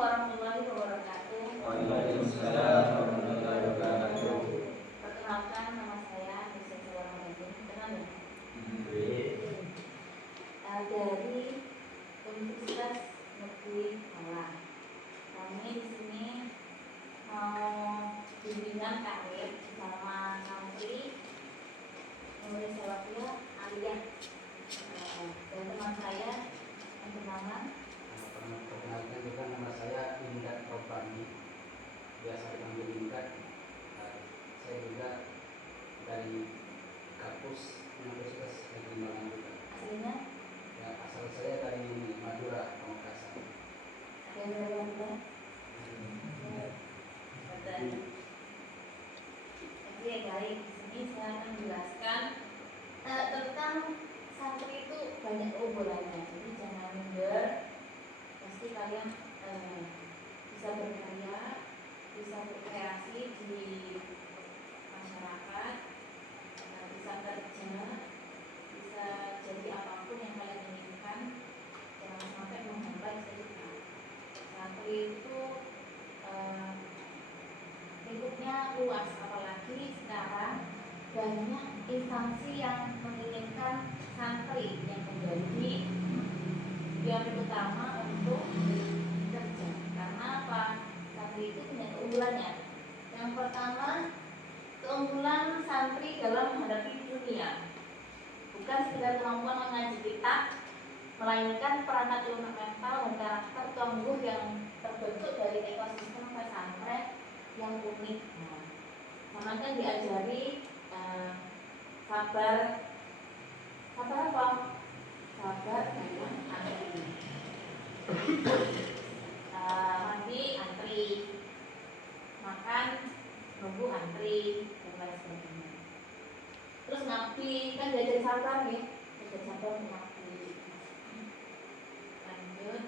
warahmatullahi wabarakatuh. Waalaikumsalam warahmatullahi wabarakatuh. Perkenalkan, nama saya Nisa Sawaramatin. Kenal ya? Dari Universitas Negeri Malang. Kami di sini mau bimbingan karir bersama santri Murid Salafiyah Aliyah dan teman saya yang bernama. Perkenalkan juga, nama saya Indat Rofani, biasa dipanggil Indat. Saya juga dari kampus Universitas Negeri Malang juga. Aslinya? Ya, asal saya dari Madura, Pamekasan. Ada yang dari Madura? Betul. Oke, baik. Di sini saya akan menjelaskan tentang santri itu banyak keunggulannya. Jadi jangan minder. Pasti kalian bisa berkarya, bisa berkreasi di masyarakat, bisa kerja, bisa jadi apapun yang kalian inginkan. Jangan sampai menghambat cerita. Santri itu lingkupnya luas, apalagi sekarang banyak instansi yang menginginkan santri yang menjadi yang utama untuk kerja. Karena apa? Santri itu punya keunggulannya. Yang pertama, keunggulan santri dalam menghadapi dunia bukan sekedar kemampuan mengaji kitab, melainkan perangkat lunak mental dan karakter tangguh yang terbentuk dari ekosistem pesantren yang unik. Sama kan diajari sabar apa? Sabar dalam antri, mandi antri, makan nunggu antri dan lain sebagainya. Terus ngabdi kan diajari sabar ya, diajari sabar ngabdi. Lanjut.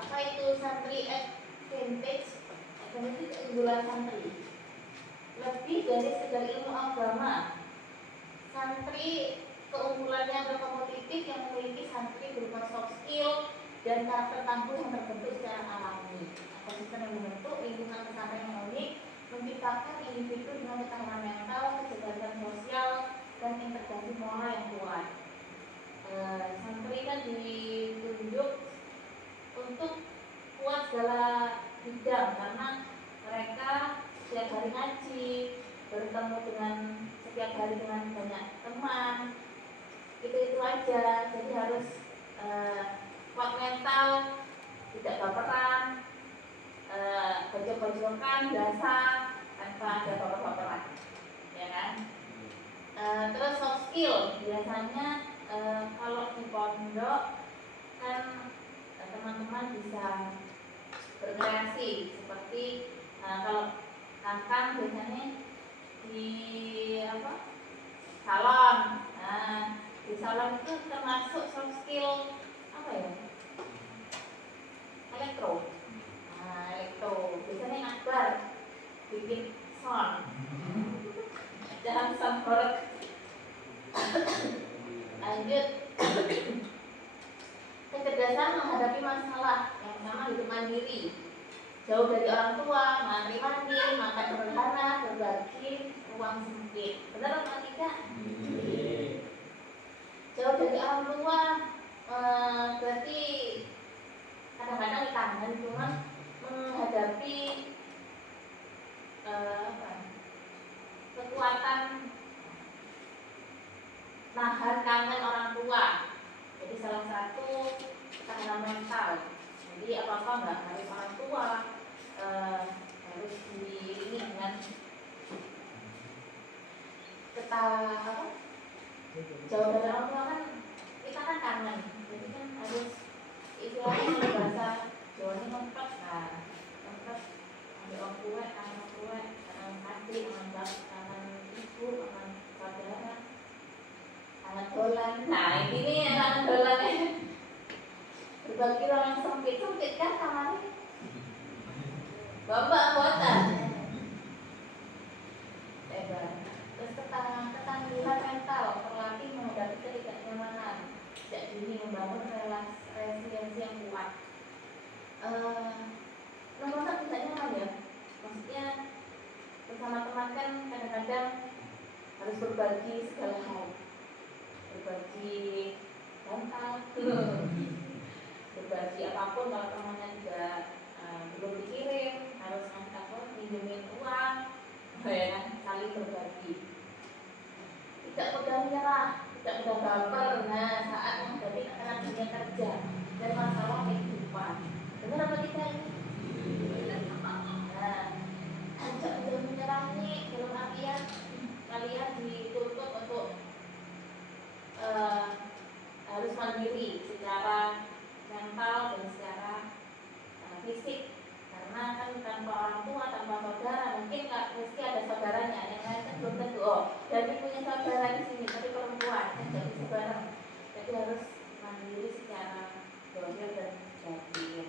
Apa itu santri advantage? Advantage itu keunggulan santri. Lebih dari sekedar ilmu agama, santri keunggulannya berkompetitif yang memiliki santri berupa soft skill dan karakter tangguh yang terbentuk secara alami. Ekosistem yang membentuk lingkungan pesantren yang unik menciptakan individu dengan ketahanan mental, kecerdasan sosial, dan integrasi moral yang kuat. Santri kan ditunjuk untuk kuat segala bidang karena mereka setiap hari ngaji, bertemu dengan setiap hari dengan banyak teman, itu aja. Jadi harus kuat mental, tidak baperan, bajok-bajokan biasa tanpa ada baper-baperan, ya kan? Terus soft skill biasanya kalau di pondok kan teman-teman bisa berkreasi seperti kalau Kakang biasanya di salon. Di salon itu termasuk soft skill apa ya? Elektro. Elektro. Biasanya Akbar bikin sound. Jangan sampai. Lanjut. Kecerdasan menghadapi masalah. Yang pertama hidup mandiri, jauh dari orang tua, mandi, makan sederhana, berbagi ruang sempit. Benar atau tidak? Jauh dari orang tua berarti kadang-kadang kangen, cuma menghadapi kekuatan nahan kangen orang tua. Jadi salah satu ketahanan mental. Jadi apa-apa nggak harus orang tua, harus diiringi dengan jauh dari orang tua kan kita kan kangen. Jadi kan harus istilahnya kalau bahasa Jawa ini ngempet, ngempet ambil orang tua, kangen adik, kangen ibu, kangen saudara, kangen dolan. Nah ini ya kangen dolan ya. Berbagi ruang sempit kan kamarnya Bapak buatan. Terus ketangguhan mental, terlatih menghadapi ketidaknyamanan. Sejak dini membangun resiliensi yang kuat. Nomor satu tidak nyaman ya. Maksudnya bersama teman kan kadang-kadang harus berbagi segala hal, berbagi bantal, berbagi apapun. Kalau temannya juga belum dikirim, harus minjemin uang, ya kan, saling berbagi. Tidak mudah menyerah, tidak mudah baper. Nah, saat menghadapi tekanan dunia kerja dan masalah kehidupan, benar apa tidak ini? Nah, tidak mudah menyerah nih dalam artian kalian dituntut untuk harus mandiri secara mental dan secara fisik, karena kan tanpa orang tua, tanpa saudara, mungkin Kak Rizky ada saudaranya, yang lain kan belum tentu. Jadi punya saudara di sini, tapi perempuan, tidak bisa bareng. Jadi harus mandiri secara dohir dan batin.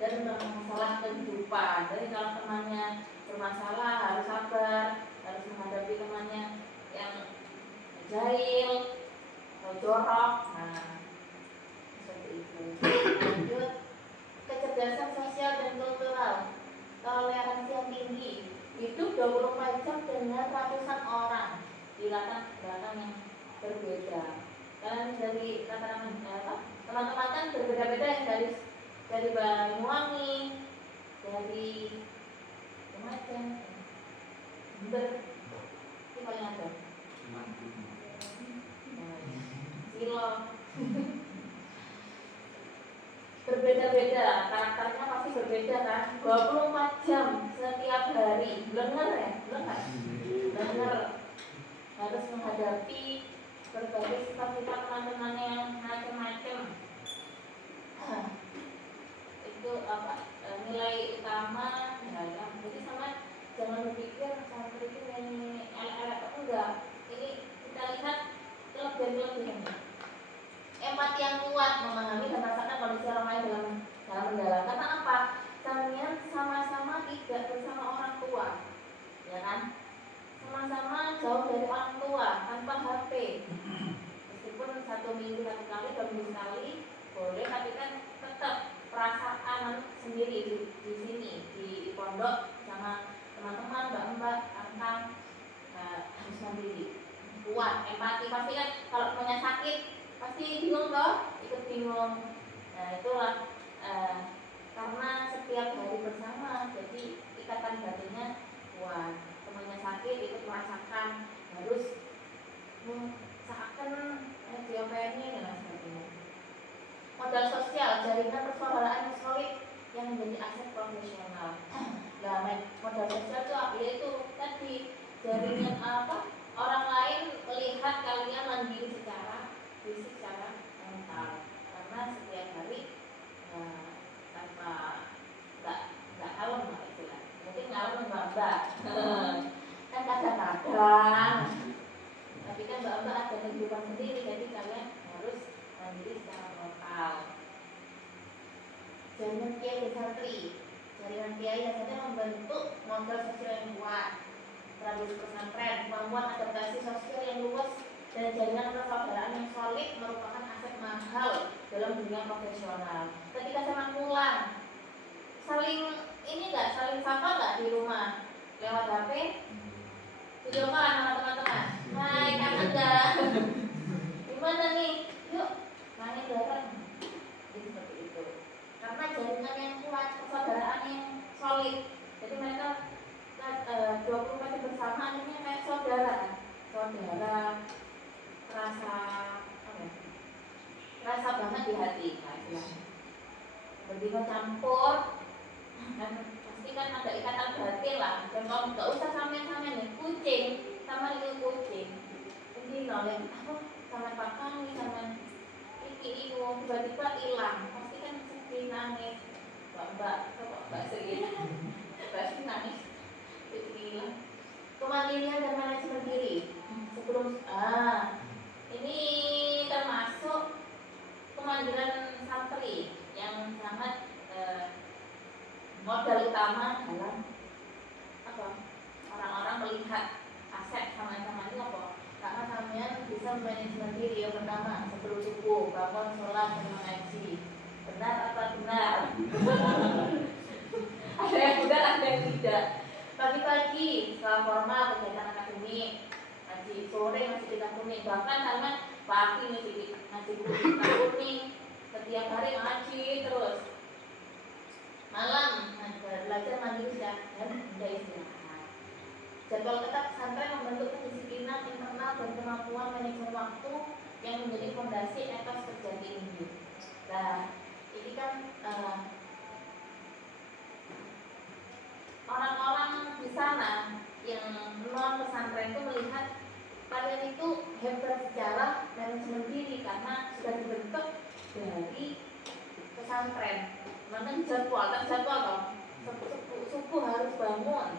Dan masalah kehidupan. Jadi kalau temannya bermasalah harus sabar, harus menghadapi temannya yang jahil atau jorok. Nah, seperti itu. Lanjut, kecerdasan sosial dan kultural, toleransi yang tinggi, hidup 24 jam dengan ratusan orang di latar belakang yang berbeda. Kalian dari teman-teman kan berbeda-beda, yang dari Banyuwangi, dari Lumajang, Jember, itu paling ada. Silo. Berbeda-beda, karakternya pasti berbeda kan. 24 jam setiap hari, bener ya? Bener. Harus menghadapi berbagai sifat-sifat teman-temannya yang macam-macam. Itu nilai utama dalam. Jadi sama jangan berpikir santri itu ini elek-elek, enggak. Ini kita lihat kelebihan-kelebihannya. Empati yang kuat, memahami dan merasakan kondisi orang lain dalam mendalam. Karena apa? Kalian sama-sama tidak bersama orang tua, ya kan? Sama-sama jauh dari orang tua, tanpa HP. Meskipun 1 minggu 1 kali, 2 minggu sekali boleh, tapi kan tetap perasaan sendiri di sini di pondok sama teman-teman, mbak-mbak, kantang, harus mandiri, kuat, empati. Pasti kan kalau punya sakit pasti bingung toh, ikut bingung. Nah itulah karena setiap hari bersama, jadi ikatan batinnya kuat. Temannya sakit ikut merasakan, harus seakan diopeni dan sebagainya. Modal sosial, jaringan persaudaraan yang solid yang menjadi aset profesional. Nah, modal sosial itu yaitu tadi jaringan orang lain melihat kalian mandiri secara fisik, secara mental, karena setiap hari tanpa nggak kalem lah istilah. Mungkin kalem mbak kan kadang-kadang, tapi kan mbak ada kehidupan sendiri, jadi kalian harus mandiri secara mental. Jaringan kiai dan santri, jaringan kiai dan santri membentuk modal sosial yang kuat, tradisi pesantren, kemampuan adaptasi sosial yang luas, dan jaringan persaudaraan yang solid merupakan aset mahal dalam dunia profesional. Ketika saya pulang, saling sapa nggak di rumah lewat HP, video call sama teman-teman. Hai, kangen nggak? Gimana nih? Yuk, main bareng. Jadi seperti itu. Karena jaringan yang kuat, persaudaraan yang solid. Jadi mereka 24 jam bersama, akhirnya kayak saudara, rasa banget di hati, berbeda campur, dan pasti kan ada ikatan batin lah. Dan kalau nggak usah sama nih, kucing sama kucing, jadi nolak sama pakai sama iki tiba-tiba hilang, pasti kan sedih, nangis. Mbak sedih, pasti nangis, jadi hilang. Kemandirian dan manajemen diri. Sebelum ini termasuk kemandirian santri yang sangat modal utama dalam apa? Orang-orang melihat aset sama-sama ini apa? Karena kalian bisa manajemen diri. Yang pertama, sebelum subuh bangun sholat dan mengaji. Benar apa benar? Ada yang benar, ada yang tidak. Pagi-pagi setelah formal kegiatan akademik, ngaji sore masih kita kuning, bahkan sama pagi masih ngaji kuning, setiap hari ngaji terus. Malam belajar mandiri dan tidak istirahat. Jadwal ketat pesantren membentuk kedisiplinan internal dan kemampuan manajemen waktu yang menjadi fondasi etos kerja tinggi. Nah, ini kan orang-orang di sana yang non pesantren itu melihat kalian itu hebat secara manajemen diri karena sudah dibentuk dari pesantren. Mana jadwal, tak jadwal dong. Subuh harus bangun.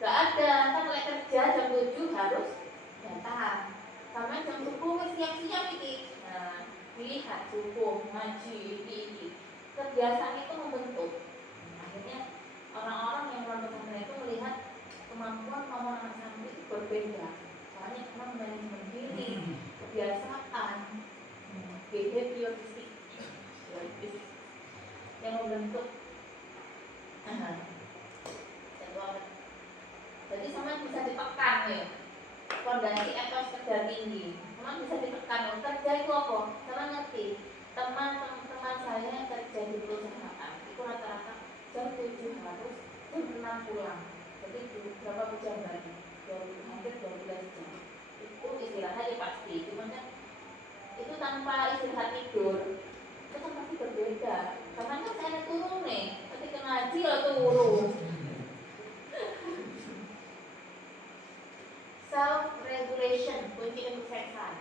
Gak ada, kan mulai kerja jam 7 harus datang. Sama jam subuh siap-siap ini. Nah, dilihat subuh, ngaji, ini. Kebiasaan itu membentuk. Akhirnya orang-orang yang non pesantren itu melihat kemampuan anak santri itu berbeda. Soalnya memang manajemen diri, kebiasaan, behavioristik yang membentuk jadwal. Jadi sama bisa ditekan ya. Fondasi etos kerja tinggi. Sama bisa ditekan. Kerja itu apa? Sama ngerti. Teman-teman saya yang kerja di perusahaan itu rata-rata jam 7 harus jam 6 pulang. Jadi berapa jam lagi? Hampir 12 jam. Itu istirahat ya pasti. Cuman kan itu tanpa istirahat tidur itu kan pasti berbeda. Karena kan saya turun nih, ketika ngaji ya turun. Self regulation kunci kesuksesan.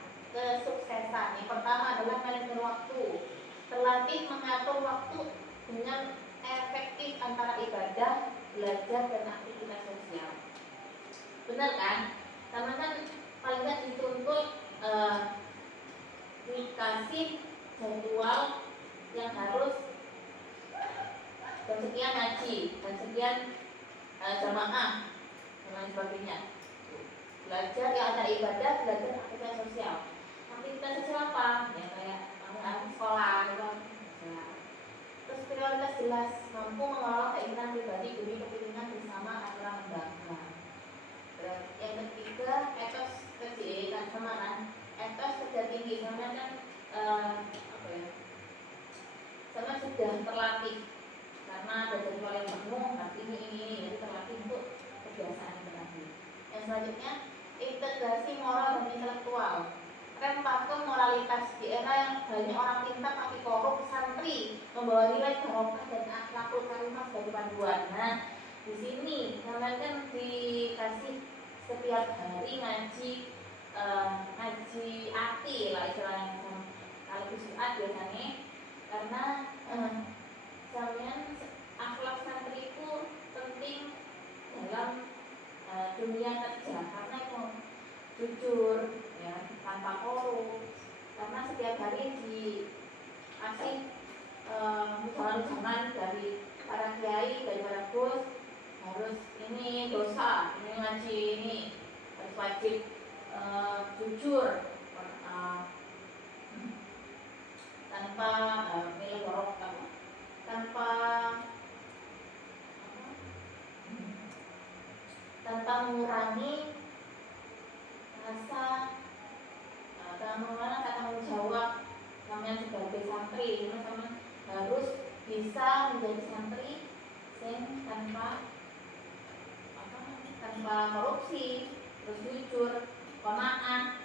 Yang pertama adalah manajemen waktu. Terlatih mengatur waktu dengan efektif antara ibadah, belajar dan aktivitas sosial. Benar kan? Karena kan paling nggak dituntut dikasih jadwal yang harus dan sekian ngaji dan sekian jamaah dan lain sebagainya. Belajar yang ada ibadah, belajar aktivitas sosial. Aktivitas sosial apa? Ya kayak sekolah gitu. Nah, terus prioritas jelas, mampu mengelola keinginan pribadi demi kepentingan bersama antara lembaga. Yang ketiga, etos kerja sama kan? Etos kerja tinggi sama kan apa ya? Sama sudah terlatih karena ada jadwal yang penuh, nanti ini jadi terlatih untuk kebiasaan tadi. Yang selanjutnya integrasi moral dan intelektual. Rem pakem moralitas di era yang banyak orang pintar tapi korup, santri membawa nilai barokah dan akhlakul karimah sebagai panduan. Nah, di sini kalian kan dikasih setiap hari ngaji arti lah istilahnya. Kalau Jumat biasanya karena kalian akhlak santri itu penting dalam dunia kerja karena itu jujur ya tanpa korup karena setiap hari dikasih ujangan dari para kiai dari para bos harus ini dosa ini ngaji ini harus wajib jujur tanpa nilai barokah tanpa mengurangi rasa mengurangi kata tanggung jawab namanya sebagai santri teman-teman harus bisa menjadi santri yang tanpa korupsi terus jujur qanaah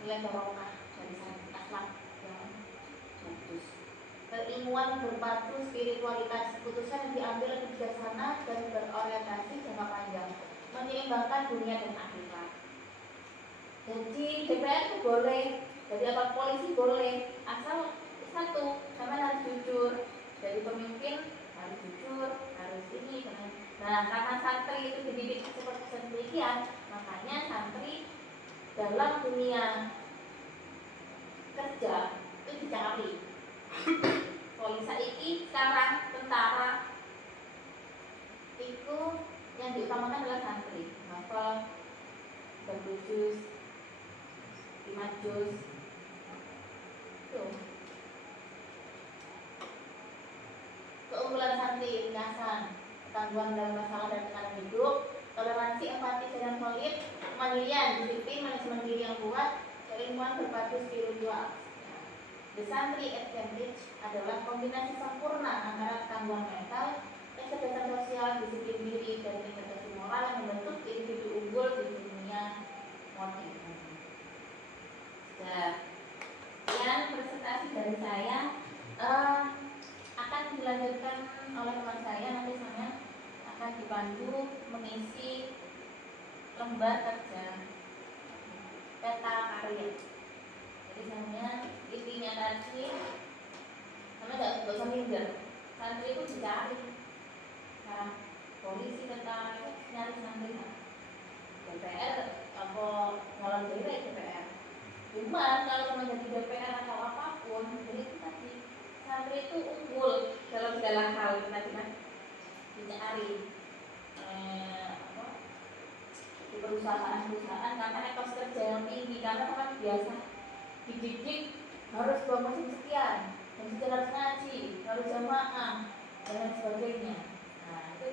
nilai barokah dari santri akhlak yang bagus. Keilmuan berpadu spiritualitas, keputusan yang diambil bijaksana dan berorientasi jangka panjang, menyeimbangkan dunia dan akhirat. Jadi DPR itu boleh, jadi apa polisi boleh, asal satu, sama harus jujur. Jadi pemimpin harus jujur, harus ini. Nah, karena santri itu dididik seperti sedemikian, makanya santri dalam dunia kerja itu dicari polisi saiki sekarang tentara itu yang diutamakan adalah santri, novel, 30 juz, 5 juz. Tuh. Keunggulan santri ringkasan, ketangguhan dalam masalah dan tekanan hidup, toleransi, empati dan solid, kemandirian, disiplin, manajemen diri yang kuat, keilmuan berpadu spiritual. The Santri at Cambridge adalah kombinasi sempurna antara ketangguhan mental, kecerdasan sosial, disiplin diri, dan integrasi moral yang membentuk individu unggul di dunia modern. Nah, sekian presentasi dari saya. Akan dilanjutkan oleh teman saya, nanti saya akan dibantu mengisi lembar kerja peta karya. Jadi saya intinya tadi, karena nggak usah minder, santri itu dicari. Nah, polisi, tentara itu nyari santri. DPR apa nyalon diri DPR. Cuma kalau cuma jadi DPR atau apapun, jadi itu tadi santri itu unggul dalam segala hal tadi kan dicari di perusahaan-perusahaan karena etos kerja yang tinggi, karena kan biasa dididik harus bawa mesin sekian, dan juga harus ngaji, harus jamaah dan lain sebagainya. Nah itu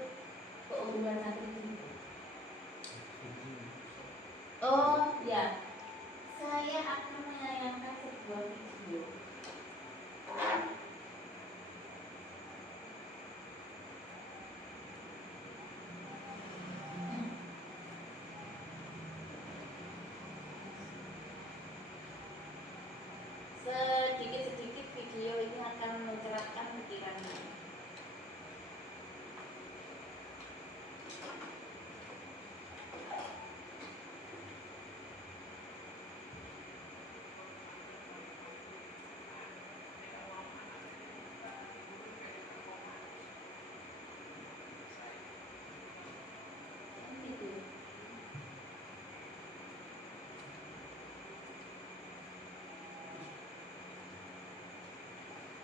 keunggulan santri itu. Oh ya, saya akan menayangkan sebuah video. Sedikit-sedikit video ini akan mencerahkan pikiran.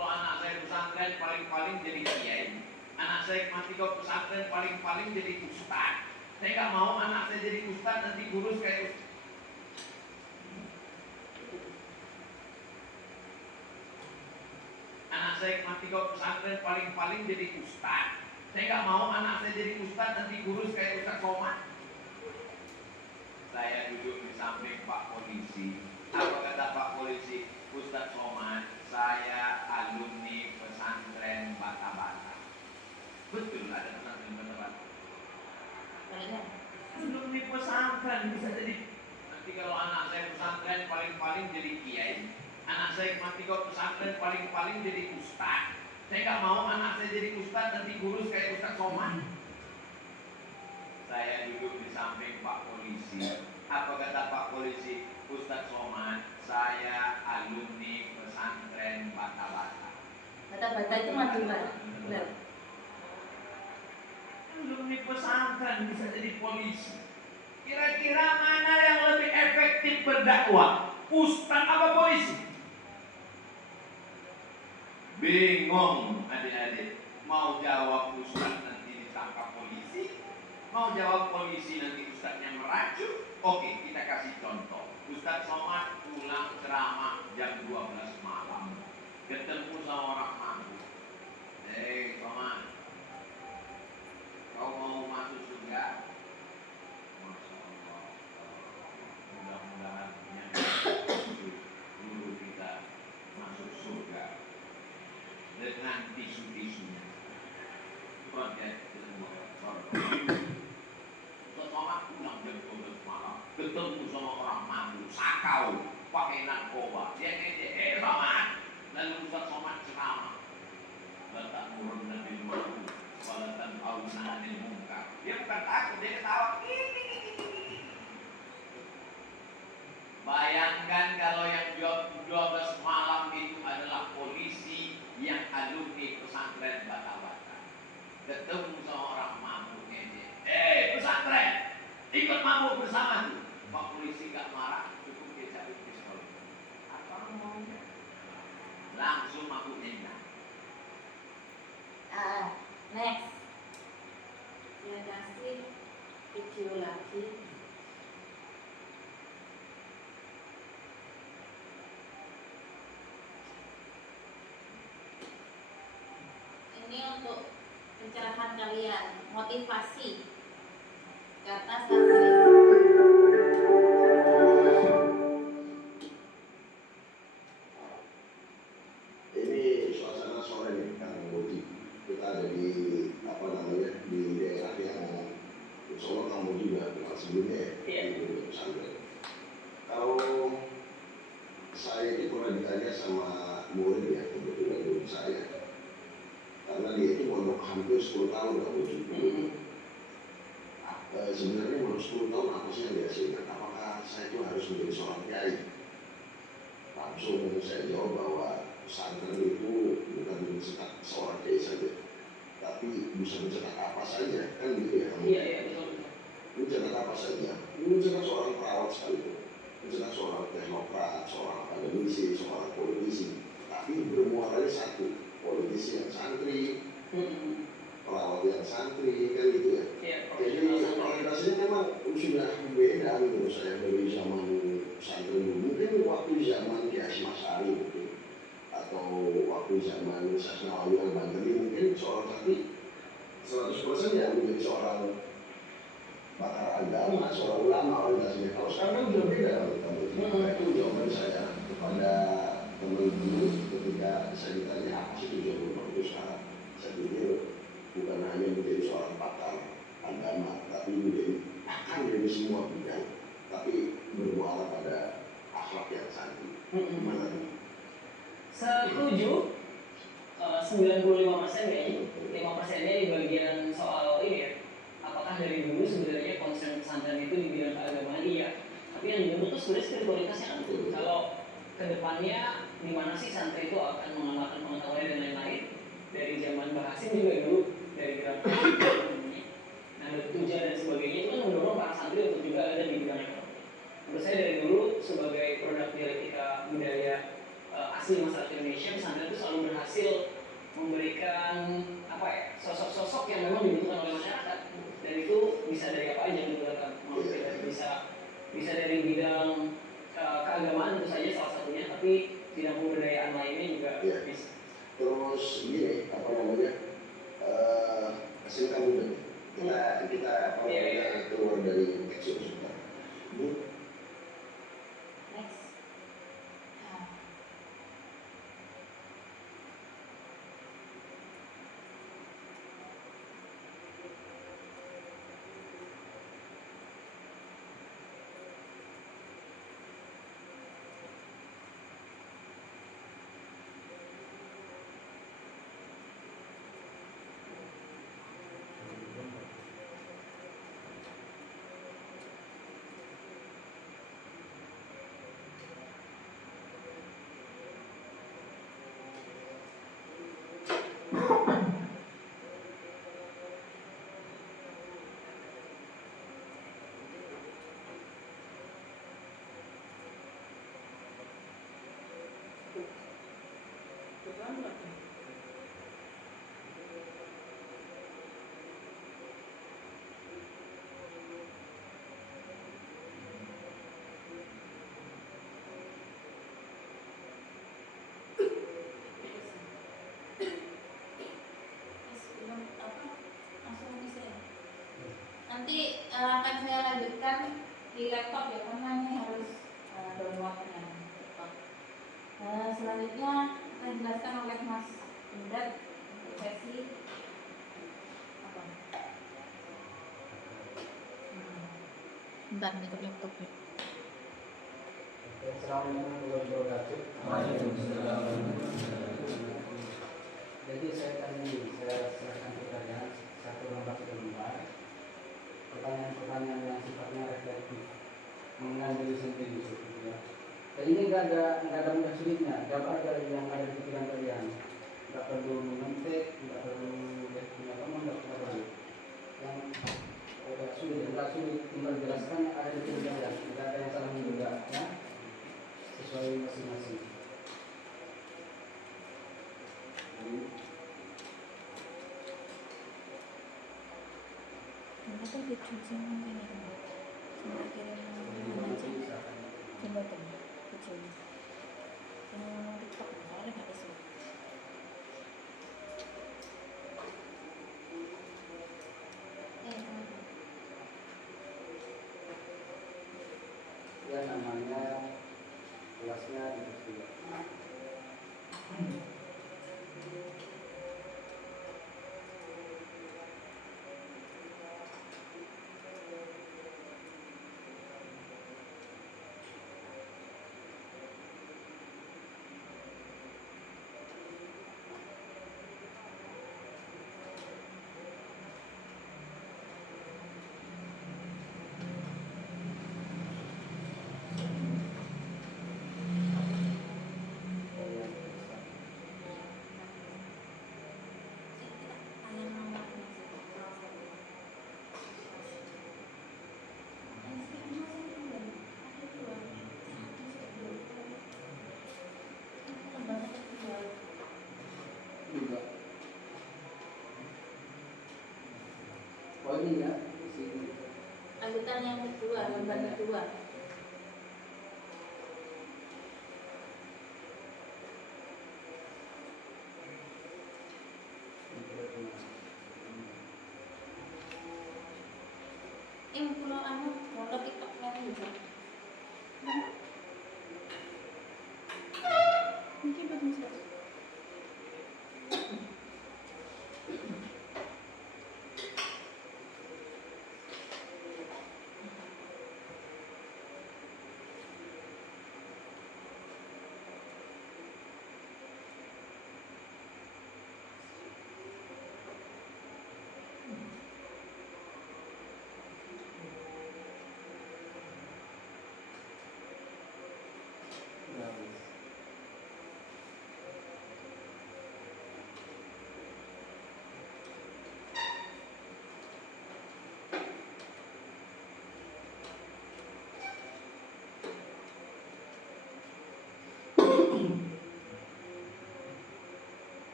Kalau anak saya pesantren paling-paling jadi kiai, anak saya mati kau pesantren paling-paling jadi ustaz. Saya nggak mau anak saya jadi ustaz nanti kurus kayak ustaz. Anak saya mati kau pesantren paling-paling jadi ustaz. Saya nggak mau anak saya jadi ustaz nanti kurus kayak Ustaz Somad. Saya duduk di samping Pak Polisi. Apa kata Pak Polisi? Ustaz Somad, saya alumni pesantren Bata-Bata. Betul ada pesantren Bata-Bata. Alumni pesantren bisa jadi. Nanti kalau anak saya pesantren paling-paling jadi kiai. Anak saya mati kau pesantren paling-paling jadi ustaz. Saya nggak mau anak saya jadi ustaz nanti kurus kayak Ustaz Somad. Saya duduk di samping Pak Polisi. Apa kata Pak Polisi? Ustaz Somad, saya alumni pesantren Bata-Bata. Bata-Bata itu Madura. Benar. Alumni pesantren bisa jadi polisi. Kira-kira mana yang lebih efektif berdakwah? Ustaz apa polisi? Bingung adik-adik. Mau jawab ustaz nanti ditangkap polisi, mau jawab polisi nanti ustaznya meracun. Oke, kita kasih contoh. Ustaz Somad pulang ceramah jam 12 malam, ketemu sama orang mabuk. Hei Somad, kau mau masuk surga? Masya Allah, mudah-mudahan yang guru kita masuk surga dengan tisu-tisunya. Proyek ilmu. Ustaz Somad pulang jam 12 malam, ketemu sama orang mabuk, sakau, pakai narkoba. Dia ngejek, Somad. Lalu Ustaz Somad ceramah. La ta'murunna bil ma'ruf wa la tanhauna 'anil munkar. Dia bukan takut, dia ketawa. Bayangkan kalau yang 12 malam itu adalah polisi yang alumni pesantren Bata-Bata. Ketemu Next, saya kasih video lagi. Ini untuk pencerahan kalian, motivasi kata santri. Ini suasana sore nih Kang Budi. Kita ada di di daerah yang insya Allah kamu juga kenal sebelumnya ya, di Pondok Pesantren. Kalau saya itu pernah ditanya sama murid ya, kebetulan murid saya, karena dia itu mondok hampir 10 tahun Kang Budi. Sebenarnya mondok 10 tahun apa sih yang dia sehingga apakah saya itu harus menjadi seorang kiai? Langsung saya jawab bahwa pesantren itu bukan mencetak seorang kiai saja, tapi bisa mencetak apa saja, kan gitu ya? Iya, betul. Mencetak apa saja, mencetak seorang perawat sekalipun, mencetak seorang teknokrat, seorang akademisi, seorang politisi, tapi bermuaranya satu, politisi yang santri, perawat yang santri, kan gitu ya? Iya, Jadi orientasinya memang sudah beda menurut saya dari zaman pesantren dulu. Mungkin waktu zaman Ki Hasyim Asy'ari mungkin, atau waktu zaman Sasnawi Al-Badri mungkin seorang santri 100% ya menjadi seorang pakar agama, seorang ulama orientasinya. Kalau sekarang kan sudah beda teman-teman. Itu jawaban saya kepada teman-teman ketika saya ditanya apa sih tujuan Bapak itu sekarang. Saya pikir bukan hanya menjadi seorang pakar agama, tapi menjadi pakar dari semua bidang, tapi bermuara pada akhlak yang santri. Gimana nih? Setuju. 95% kayaknya. 5%-nya di bagian soal ini ya. Apakah dari dulu sebenarnya konsep pesantren itu di bidang keagamaan? Iya. Tapi yang dibentuk itu sebenarnya spiritualitasnya kan. Kalau kedepannya di mana sih santri itu akan mengamalkan pengetahuan dan lain-lain, dari zaman Bahasim juga dulu, dari gerakan Nahdlatul Tuja dan sebagainya, itu kan mendorong para santri untuk juga ada di bidang ekonomi. Menurut saya dari dulu sebagai produk dialektika budaya asli masyarakat Indonesia, pesantren itu selalu berhasil memberikan sosok-sosok yang memang dibutuhkan oleh masyarakat, dan itu bisa dari apa aja gitu kan, bisa dari bidang keagamaan tentu saja salah satunya, tapi bidang pemberdayaan lainnya juga bisa. Terus gini, hasil kamu kita keluar dari teks sebentar. Next. Nanti akan saya lanjutkan di laptop ya, karena ini harus download dengan laptop. Selanjutnya akan dijelaskan oleh Mas Indat untuk sesi apa? Bentar nih ke laptopnya. Assalamualaikum warahmatullahi wabarakatuh. Jadi saya serahkan ke kalian satu lembar pertanyaan-pertanyaan yang sifatnya reflektif mengenai diri sendiri ya. Dan ini nggak ada mudah sulitnya, jawab aja yang ada di pikiran kalian, nggak perlu mengetik, nggak perlu punya teman, nggak perlu yang nggak sulit, tinggal jelaskan yang ada di pikiran kalian, nggak ada yang salah juga ya, sesuai masing-masing. tuh dicuci mungkin ini. Coba kirim mana aja. Coba tuh videonya. Yang TikTok soalnya nggak bisa. Ya namanya luasnya itu juga. Juga. Oh ini ya di sini. Angkutan yang kedua, lembar kedua. Pulau anu, kalau TikToknya juga. Mungkin belum selesai.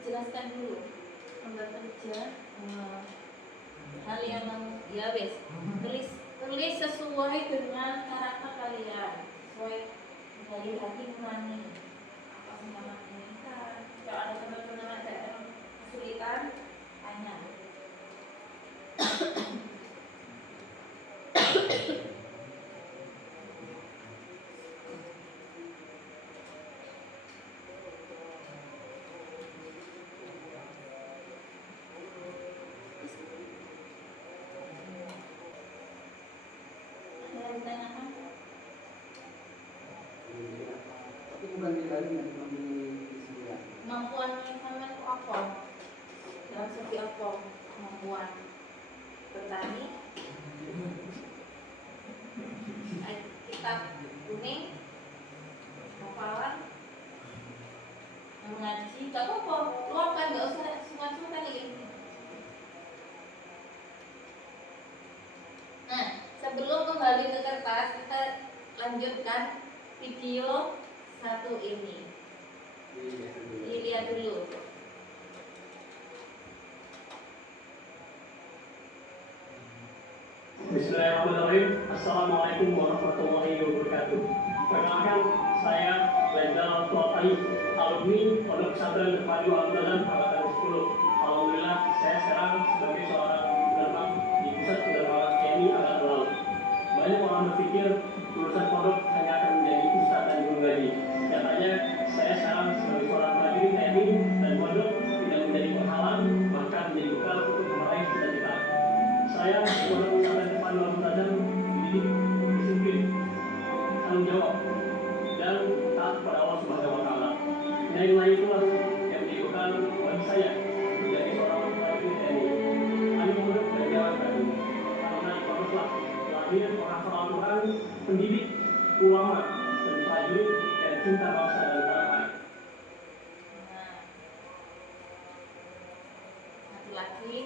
Jelaskan dulu lembar kerja hal yang ya wes tulis sesuai dengan karakter kalian, sesuai dari hati nurani. Apa semangat ini kan? Kalau ada teman-teman ada yang kesulitan, tanya. Ditanyakan Tapi bukan di lain yang bukan di sini. kemampuannya sama itu apa? Dalam segi apa kemampuan bertani? Kitab kuning, hafalan, mengaji, gak apa-apa, luapkan, gak usah sungkan-sungkan ini. Nah, sebelum kembali ke kertas, kita lanjutkan video satu ini. Dilihat dulu. Bismillahirrahmanirrahim. Assalamualaikum warahmatullahi wabarakatuh. Perkenalkan, saya Lendal Tuapayu, alumni Pondok Pesantren Terpadu Al-Mu'tazaim angkatan 10. Alhamdulillah, saya sekarang sebagai seorang penerbang di Pusat Penerbangan TNI Angkatan Laut. Banyak orang berpikir lulusan pondok hanya akan menjadi ustadz dan guru ngaji. Nyatanya, saya sekarang sebagai seorang prajurit TNI dan pondok tidak menjadi penghalang, bahkan menjadi bekal untuk meraih cita-cita. Saya Pondok Pesantren Terpadu Al-Mu'tazaim dididik disiplin, tanggung jawab, dan taat kepada Allah Subhanahu wa Ta'ala. Nilai-nilai itulah yang menjadi bekal bagi saya menjadi seorang prajurit TNI. Kami pondok dan jawab tadi, karena di pondoklah lahir orang Al-Quran, pendidik, ulama, dan prajurit yang cinta bangsa dan tanah air. Satu lagi,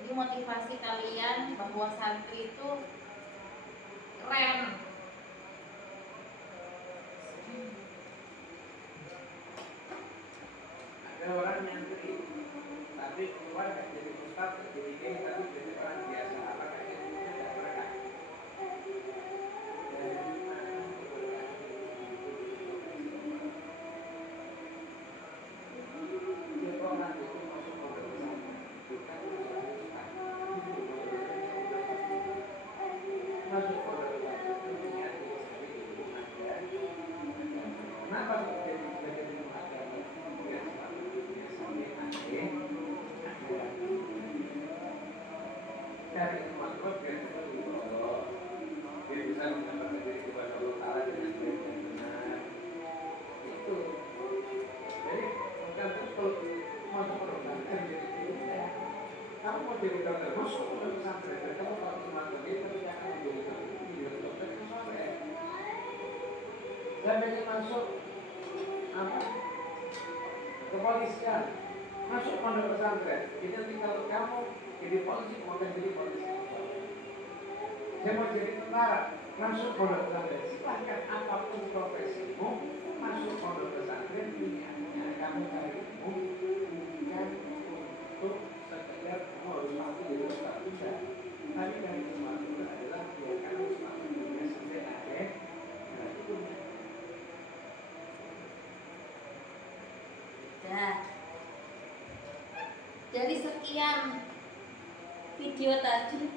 ini motivasi kalian bahwa santri itu Keren. Ada orang nyantri, tapi keluar nggak jadi ustaz, nggak jadi kiai, tapi jadi orang biasa. Apakah itu tidak berkah? Dari mana keberkahan itu? Dia orang itu masuk pondok pesantren, bukan menjadi ustaz. Masuk pondok pesantren itu niat jadi ilmu agama. Kenapa kok jadi belajar ilmu agama? Biar selalu dunia sampai akhir akhirat. Cari ilmu agama biar cepat ridho Allah, biar bisa mendapatkan diri kepada Allah Taala dengan baik dan benar. Itu. Jadi bukan terus kalau masuk pondok pesantren jadi ilmu ya. Kamu mau jadi dokter, masuk pondok pesantren. Kamu kalau cuma tapi akan menjadi dokter yang soleh. Saya pengen masuk apa? Kepolisian, masuk pondok pesantren. Jadi nanti kalau kamu jadi polisi, mau jadi polisi. Saya mau jadi tentara, masuk pondok pesantren. Silahkan apapun profesimu, masuk pondok pesantren. Niatnya kamu cari ilmu, bukan untuk sekedar kamu harus mampu jadi ustaz tidak. Tapi dari semua itu adalah biar kamu selalu dunia sampai akhir. Nah itu. Nah, dari sekian video tadi,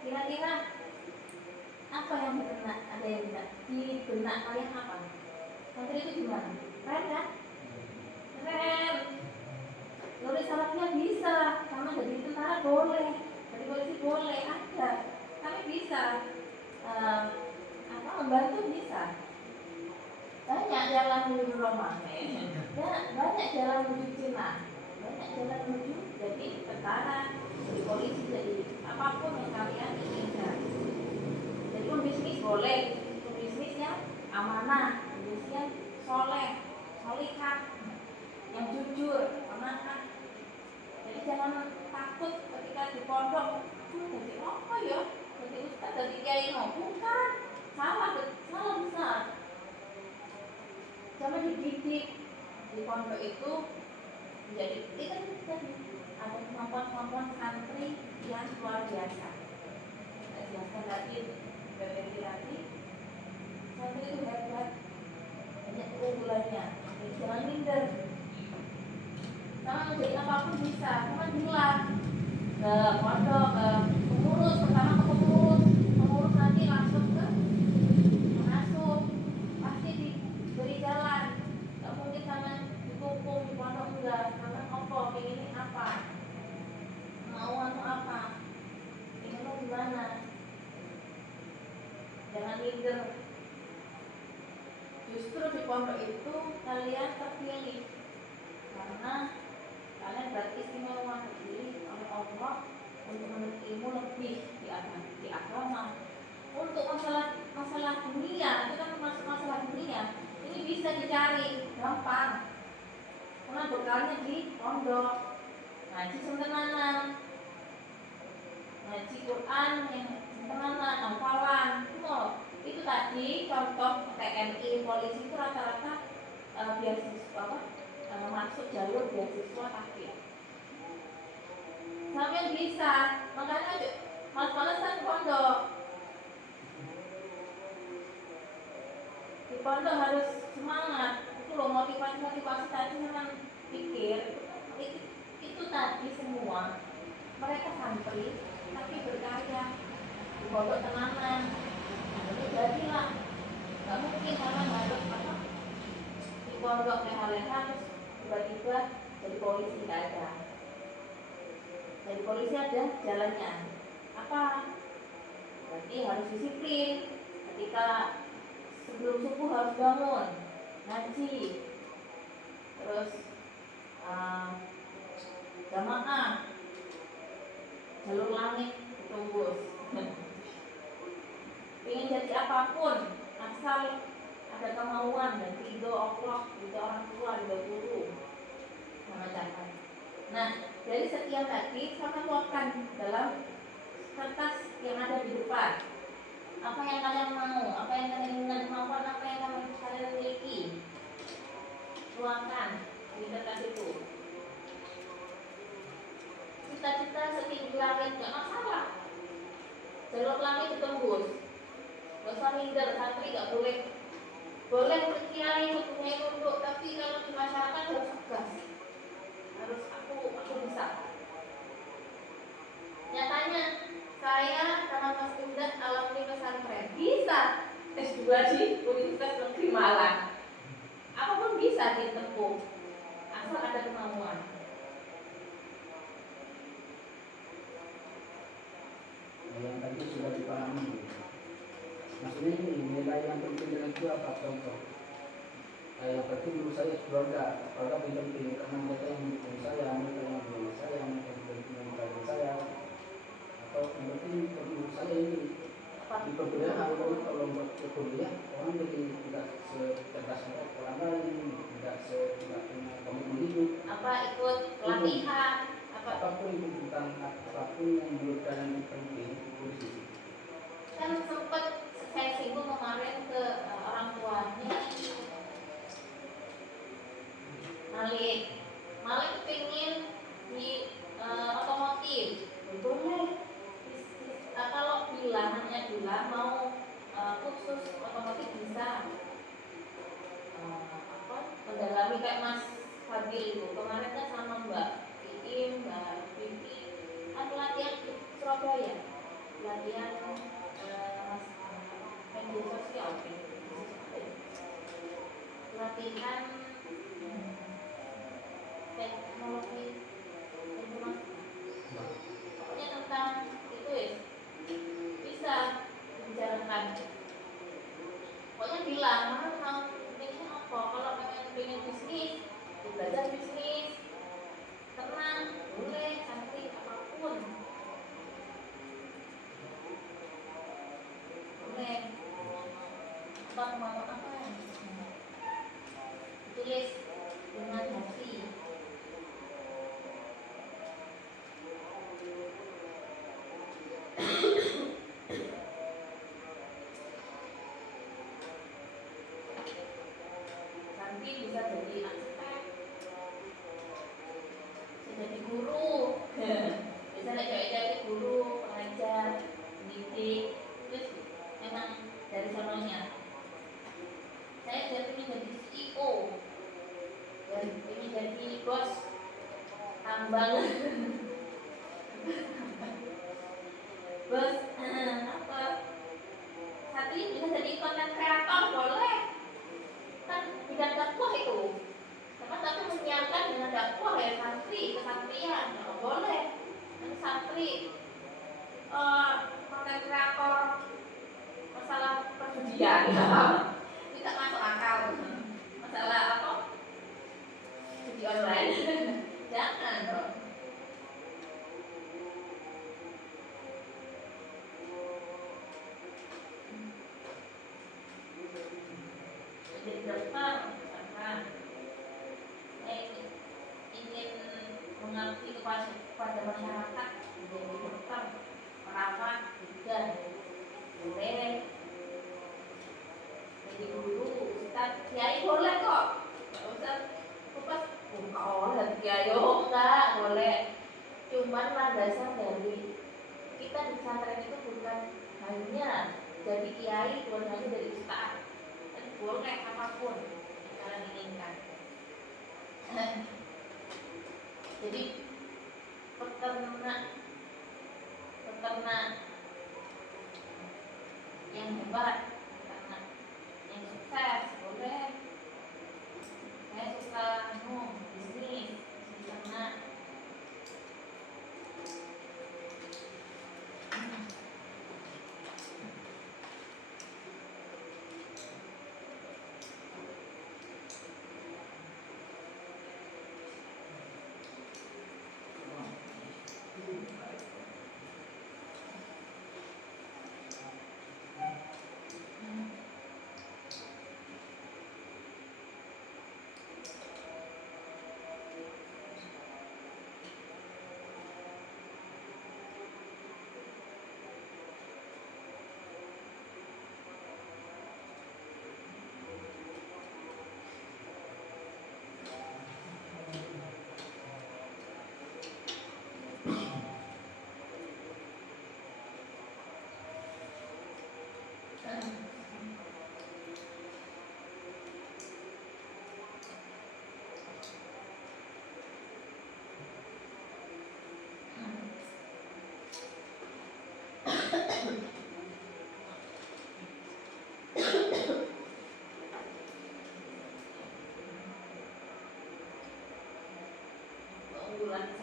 kira-kira apa yang benar? Ada yang benar di benak kalian apa? Santri itu gimana? Keren kan? Keren. Nulis syaratnya bisa, sama jadi tentara boleh, jadi polisi boleh, ada. Kami bisa, membantu bisa. Banyak jalan menuju Roma, banyak jalan menuju Cina, banyak jalan menuju jadi tentara, jadi polisi, jadi apapun yang kalian inginkan. Jadi pembisnis boleh, pembisnis yang amanah, pembisnis yang soleh, solihah, yang jujur, amanah. Jadi jangan takut ketika di pondok, jadi apa ya? Jadi ustaz, jadi kiai, bukan, salah besar. Sama dididik di pondok itu menjadi itu ada kemampuan santri yang luar biasa. Saya jelaskan tadi beberapa tadi, santri itu hebat, banyak keunggulannya. Jadi jangan minder. Sama menjadi apapun bisa, cuma bilang ke pondok, ke pengurus, pertama ke pengurus nanti langsung ke pengasuh, pasti diberi jalan. Gak mungkin sama dikungkung di pondok enggak, sama opo, ini apa, mau apa, ini mau gimana, jangan minder. Justru di pondok itu kalian terpilih karena kalian beristimewa, terpilih oleh Allah untuk menuntut ilmu lebih di agama. Untuk masalah dunia, itu kan masuk masalah dunia, ini bisa dicari gampang karena bekalnya di pondok. Ngaji sentenanan, ngaji Quran yang sentenanan, hafalan itu tadi contoh TNI, polisi itu rata-rata beasiswa masuk jalur beasiswa tahfiz. Sampai bisa, makanya males-malesan pondok. Di pondok harus semangat. Itu loh motivasi tadi memang pikir itu tadi semua. Mereka santri tapi berkarya di pondok tenanan. Jadi jadilah. Gak mungkin kalian harus di pondok leha-leha terus tiba-tiba jadi polisi, nggak ada. Jadi polisi ada jalannya. Apa? Berarti harus disiplin. Ketika sebelum subuh harus bangun, ngaji, terus jamaah, jalur langit ditembus. Ingin jadi apapun, asal ada kemauan dan ridho Allah, ridho orang tua, ridho guru, macam-macam. Nah, dari sekian tadi, saya tuangkan dalam kertas yang ada di depan. Apa yang kalian mau? Apa yang kalian inginkan? Kemampuan apa yang kalian miliki? Tuangkan di kertas itu. Cita-cita setinggi langit nggak masalah. Jalur langit ditembus. Gak usah minder, santri gak boleh. Boleh ke kiai, ke kiai untuk, tapi kalau di masyarakat harus tegas. Harus aku bisa. Nyatanya saya sama Mas Indah alumni pesantren bisa S2 di Universitas Negeri Malang. Apapun bisa ditempuh, asal ada kemauan. Yang tadi sudah dipahami. Maksudnya ini nilai yang penting dengan itu apa contoh? Yang penting menurut saya keluarga paling penting karena mereka yang mendukung saya, mereka yang membeli saya, mereka yang membeli saya. Atau yang penting menurut saya ini di perkuliahan kalau buat kuliah orang jadi tidak secerdas orang lain, tidak punya komitmen hidup. Apa ikut pelatihan? Apapun itu tentang apapun yang menurut kalian penting itu di situ. Kan sempat saya singgung kemarin ke orang tuanya Malik pengen di otomotif, boleh. Kalau hanya bilang mau kursus otomotif bisa mendalami kayak Mas Fadil itu kemarin kan sama Mbak Iim, Mbak Vivi kan latihan di Surabaya, latihan media sosial, latihan teknologi informasi, pokoknya tentang itu ya bisa dibicarakan. Pokoknya bilang mau ini apa, kalau pengen bisnis belajar bisnis, tenang, boleh santri apapun boleh. Apa kemampuan apa ya? Tulis dengan hati. Nanti bisa jadi arsitek, bisa jadi guru, bisa jadi guru, pengajar, pendidik, terus memang dari sononya. Saya sudah ingin jadi CEO, dan ingin jadi bos tambang, bos apa? Satu ini bisa jadi konten kreator, boleh. Kan bidang dakwah itu, tapi menyiarkan dengan dakwah ya santri, kesantrian, boleh. Nanti santri konten kreator masalah perjudian, tidak masuk akal. Masalah apa? Judi online, jangan dong. Jadi dokter, misalkan ingin mengabdi kepada masyarakat, menjadi dokter, perawat, bidan, boleh. Jadi guru, ustaz, kiai boleh kok. Nggak usah kupas, buka oleh kiai, enggak boleh. Cuman landasan dari kita di pesantren itu bukan hanya jadi kiai, bukan hanya dari ustaz. Boleh apapun yang kalian inginkan. Jadi peternak yang hebat, peternak yang sukses, boleh. Saya suka bisnis di sana.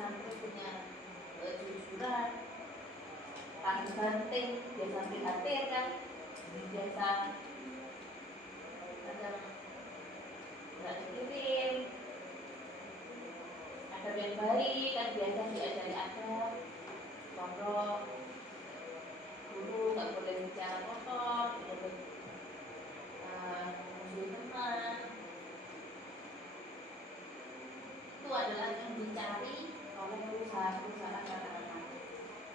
santri punya jujuran, tahan banting, biasa prihatin kan, biasa kadang nggak dikirim, ada yang baik kan biasa diajari adab, pondok, guru nggak boleh bicara kotor, nggak boleh musuh teman. Itu adalah yang dicari oleh perusahaan-perusahaan rata-rata.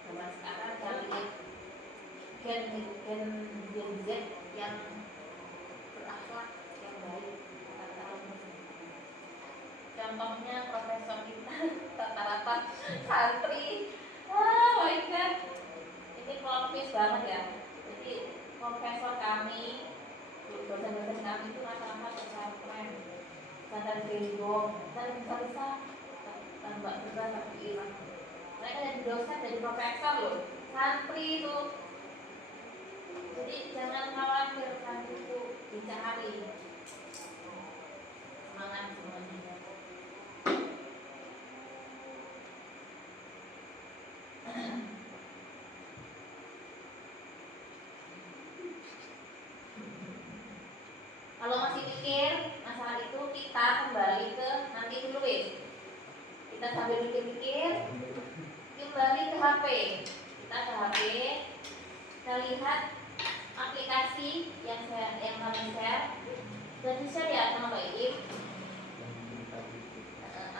Zaman sekarang cari gen Z yang berakhlak, yang baik, contohnya profesor kita rata-rata santri. Oh my god, ini plot banget ya. Jadi profesor kami, dosen-dosen kami itu rata-rata pesantren, pesantren Gendong, dan bisa-bisa tambah besar tapi hilang. Mereka jadi dosen, jadi profesor loh, santri itu. Jadi jangan khawatir, santri itu dicari. Semangat semuanya. Kalau masih pikir masalah itu, kita kembali ke nanti dulu wis. Kita sambil mikir-mikir, kembali ke HP. Kita ke HP, kita lihat aplikasi yang kami share. Dan di-share ya sama Mbak Im.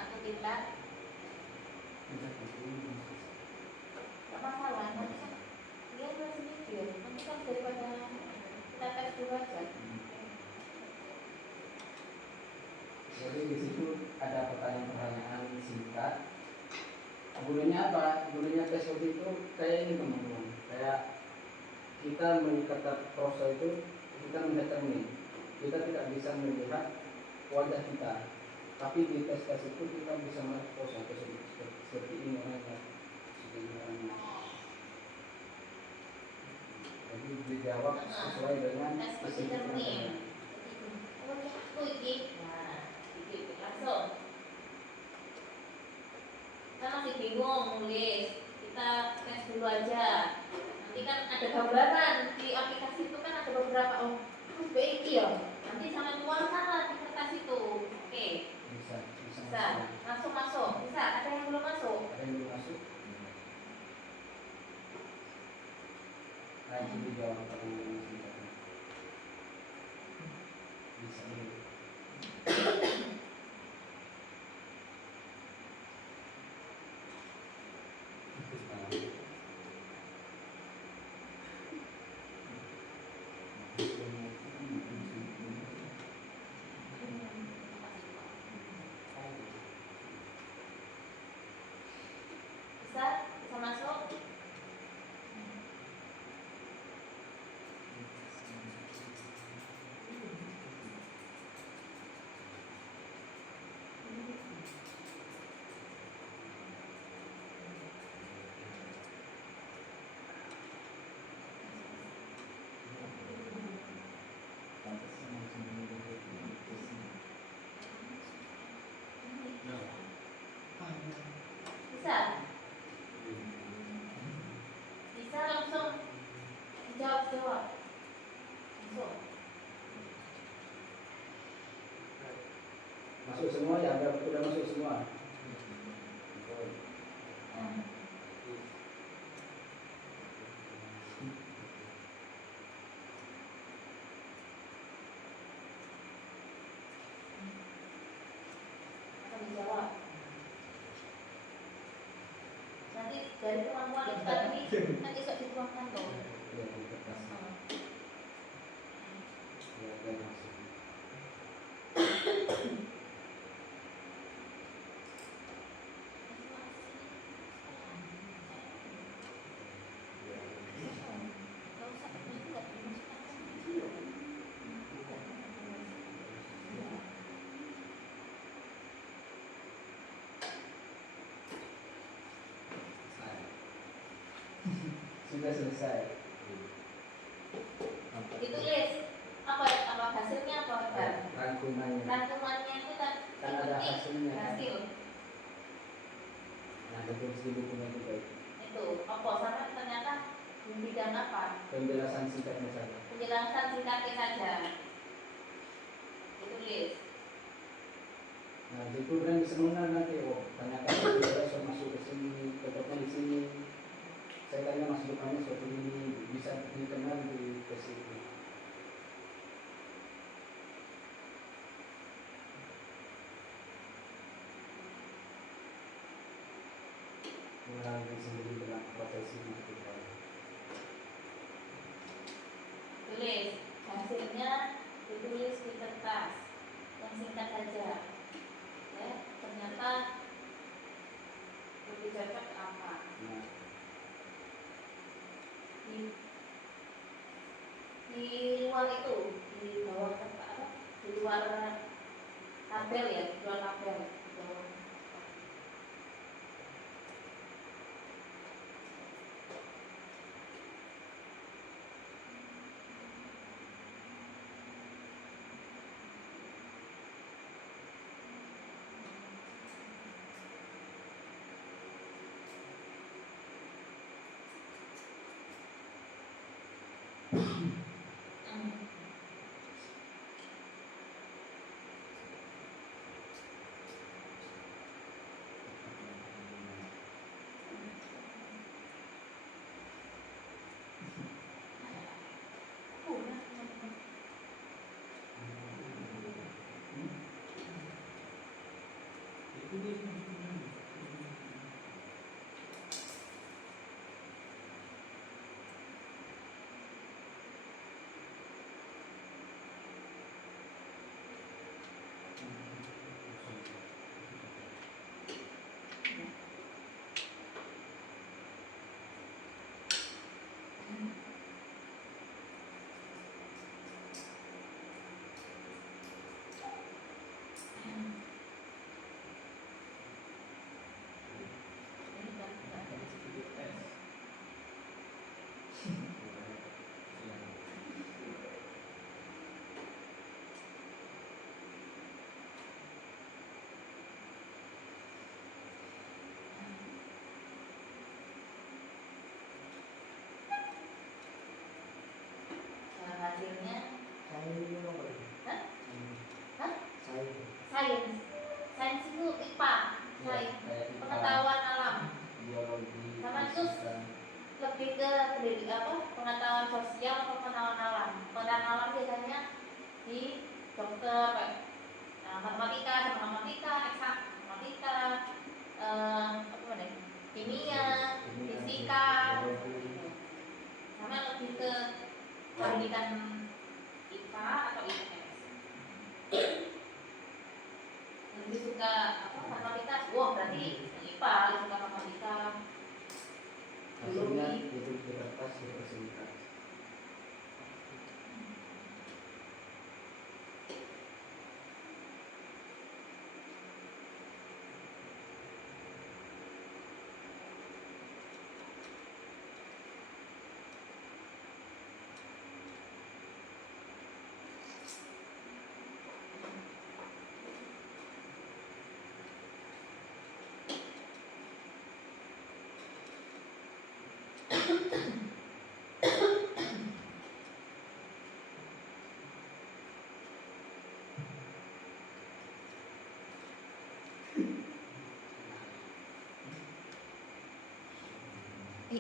Aku pintar. Gak masalah, nanti kan dia masih mikir. Nanti kan daripada kita tes dulu aja. Jadi di situ ada pertanyaan-pertanyaan singkat. Gunanya apa? Gunanya tes itu kayak ini teman-teman. Kayak kita mengikat prosa itu, kita mendetermin. Kita tidak bisa melihat wajah kita, tapi di tes itu kita bisa melihat prosa seperti ini orangnya, seperti orangnya. Jadi dijawab sesuai dengan isi pertanyaan. Oh ya, aku ini. Langsung. Kita masih bingung nulis, kita tes dulu aja. Nanti kan ada gambaran di aplikasi itu kan ada beberapa harus baik ya. Nanti sampai tuangkan lah di kertas itu. Oke. Bisa. Langsung masuk. Bisa. Ada yang belum masuk? Ada yang belum masuk? Nah, itu dijawab pertanyaan singkatnya. Bisa dulu. Bisa masuk. Bisa. Bisa langsung dijawab. Langsung. Masuk semua ya, udah masuk semua. Akan dijawab. Nanti dari kemampuan kita ini nanti bisa dituangkan loh. Ya, di kertas. Ya, udah masuk. Sudah selesai. Ditulis apa hasilnya apa kan? Rangkumannya. Rangkumannya itu kan Kan ada hasilnya. hasil. ada tulis di bukunya juga itu. Itu apa sama ternyata di bidang apa? Penjelasan singkatnya saja. Penjelasan singkatnya saja. Ditulis. Nah, itu kan bisa mengenal nanti, oh ternyata saya masuk ke sini, cocoknya di sini. Saya tanya mas depannya seperti ini, bisa dikenal di tes itu. Mengenal diri sendiri dengan profesi yang kita. Tulis. Hasilnya ditulis di kertas yang singkat saja. Ya, ternyata lebih cocok apa? Nah, Di luar itu, di bawah kertas apa? Di luar tabel ya, di luar tabel. Di bawah. Nah, hasilnya Hah? Hah? Sains. Sains itu IPA. Sains. Pengetahuan alam. biologi, Sama itu lebih ke pendidik apa? Pengetahuan sosial atau pengetahuan alam. Pengetahuan alam biasanya di dokter, matematika, sama matematika, eksak, matematika, apa namanya? Kimia, fisika, sama lebih ke pendidikan IPA atau IPS. Lebih suka apa? Matematika, wah berarti IPA, lebih suka matematika. hasilnya itu di kertas kita singkat.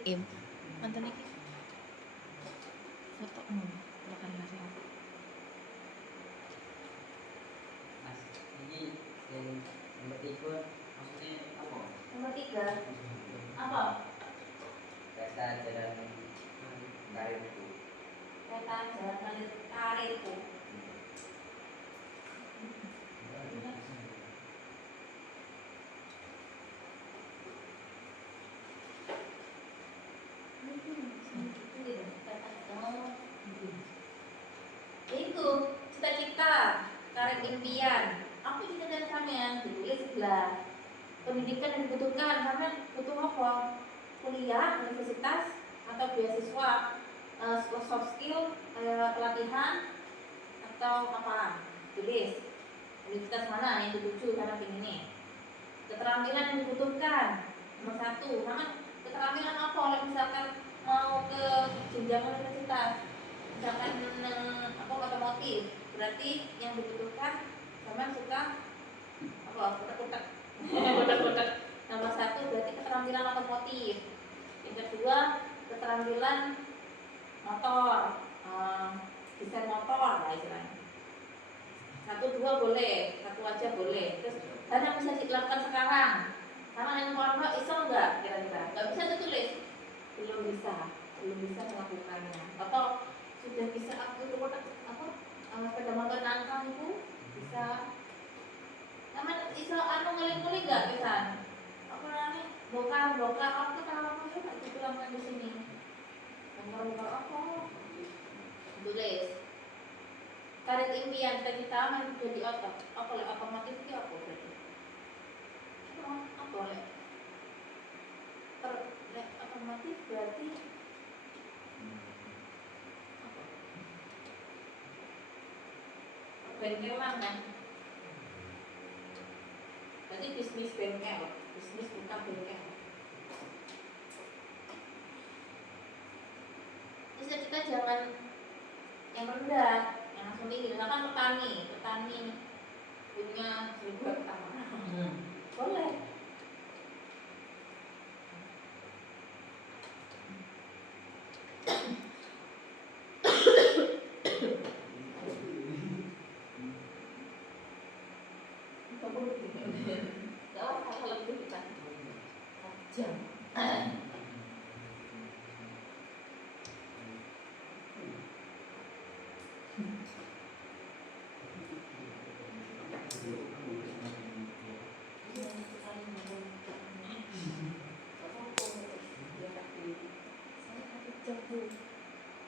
Im, mantan iki foto makan nasi. Mas, ini yang nomor 3 maksudnya apa? Nomor 3 apa? Pesta jalan karirku. Peta jalan karirku. Itu cita-cita, karir impian. Apa cita-cita sampean? Ditulis sebelah. Pendidikan yang dibutuhkan, sampean butuh apa? Kuliah, universitas, atau beasiswa, soft skill, pelatihan, atau apa? Tulis. Universitas mana yang dituju karena ini. Keterampilan yang dibutuhkan. Nomor satu. Sama keterampilan apa? Oleh misalkan mau ke jenjang universitas, misalkan apa otomotif, berarti yang dibutuhkan sama suka apa kotak-kotak kotak-kotak. Nomor satu berarti keterampilan otomotif. Yang kedua keterampilan motor, desain motor lah istilahnya. Satu dua boleh, satu aja boleh. Terus dan yang bisa dilakukan sekarang sama handphone iso enggak kira-kira? Enggak bisa ditulis, belum bisa melakukannya. Atau sudah bisa aku kotak apa sepeda motor nangkang itu bisa. Namun iso anu ngulik-ngulik enggak bisa? Apa namanya? Bongkar apa tahu itu tak dipulangkan di sini. Bongkar apa? Tulis. Karir impian kita menjadi otot. Apa lek otomotif itu apa berarti? Apa lek? Lek otomotif berarti apa? Bengkelan kan? Berarti bisnis bengkel, bisnis buka bengkel. Terus kita jangan yang rendah, yang langsung tinggi. Misalkan petani punya 1000 hektar, boleh.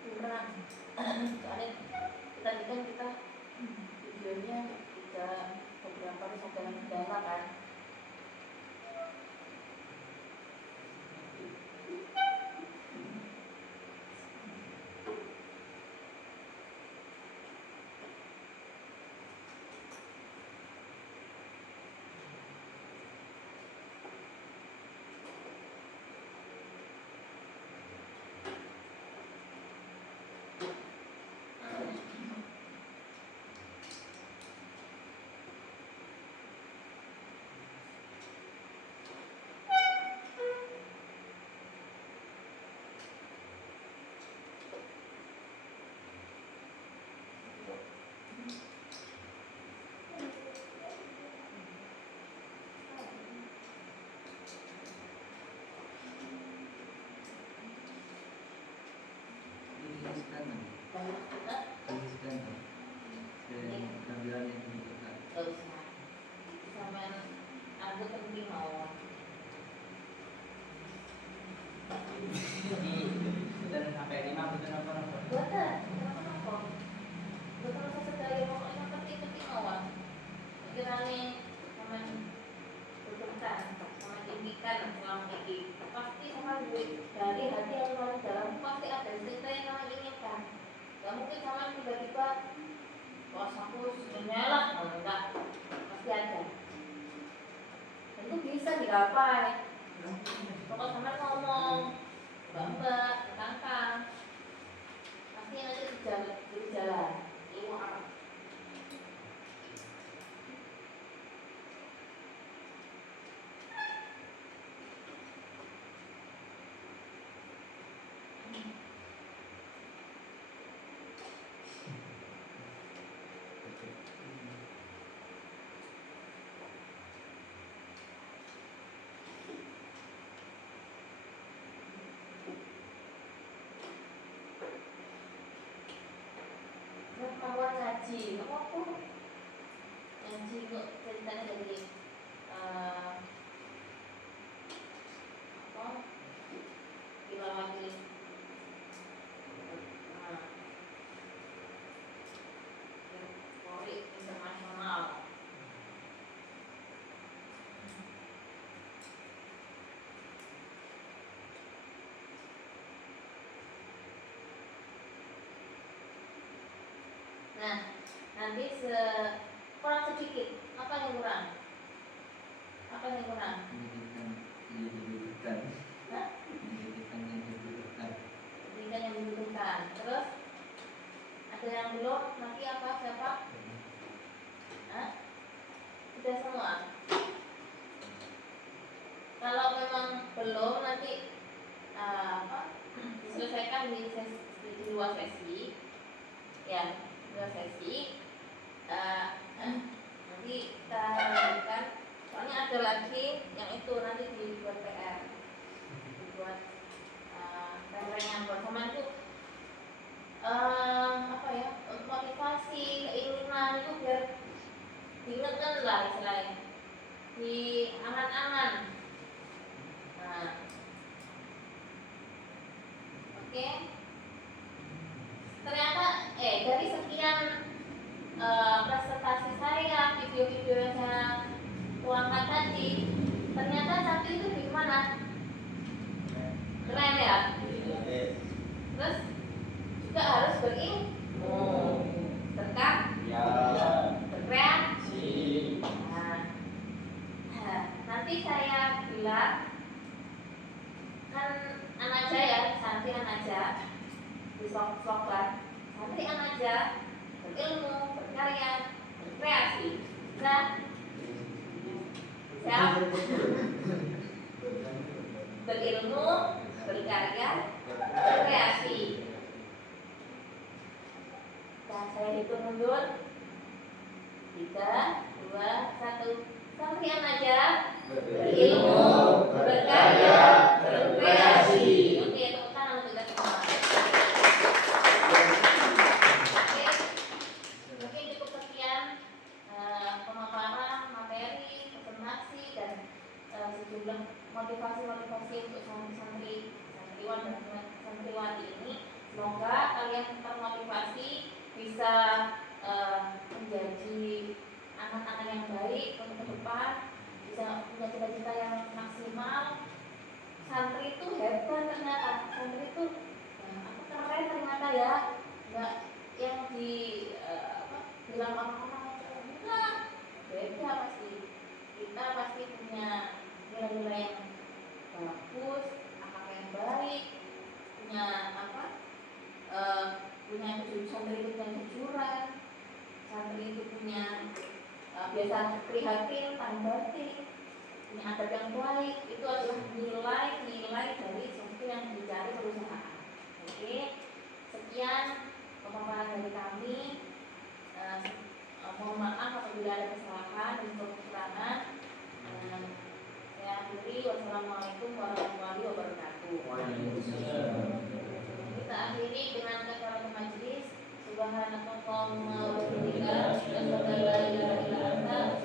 Kurang. Soalnya tadi kan kita videonya tidak beberapa kesadaran kendala kan. Dari hati yang paling dalam pasti ada cerita yang kamu inginkan. Gak mungkin sama tiba-tiba bos aku sebenarnya lah, enggak, pasti ada. Dan itu bisa digapai. Kalau sama ngomong, mbak, kakak, pasti nanti berjalan. Ilmu apa? Kawan ngaji, apa ngaji kok ceritanya dari apa dilawati Polri internasional. Nah, nanti kurang sedikit. Apa yang kurang? Apa yang kurang? Pendidikan Oke. Ternyata dari sekian presentasi saya, video-video yang saya tuangkan tadi, ternyata santri itu gimana? Keren ya? Terus juga harus berilmu, berkreasi. Nah, nanti saya bilang kan Anaja ya, santri Anaja di Slogan, santri Anaja berilmu, berkarya, berkreasi. Nah, siap? Berilmu, berkarya, berkreasi. Nah, saya hitung mundur. 3, 2, 1. Santri Anaja berilmu, berkarya, berkreasi. Oke, tepuk tangan untuk kita semua. Oke, mungkin cukup sekian pemaparan materi, presentasi dan sejumlah motivasi-motivasi untuk santri, santriwan dan santriwati ini. Semoga kalian termotivasi bisa menjadi anak-anak yang baik untuk ke depan, bisa punya cita-cita yang maksimal. Santri itu hebat ternyata, santri itu keren ternyata ya, nggak yang di bilang orang-orang enggak, beda pasti. Kita pasti punya nilai-nilai yang bagus, akhlak yang baik, punya punya santri itu punya kejujuran, santri itu punya biasa prihatin, batin, punya adab yang baik. Itu adalah nilai-nilai dari sesuatu yang dicari perusahaan. Oke, sekian pemaparan dari kami. Mohon maaf apabila ada kesalahan dan kekurangan. Saya akhiri. Wassalamualaikum warahmatullahi wabarakatuh. Kita akhiri dengan kafaratul majelis. Subhanakallahumma wa bihamdika, asyhadu an la ilaha illa anta,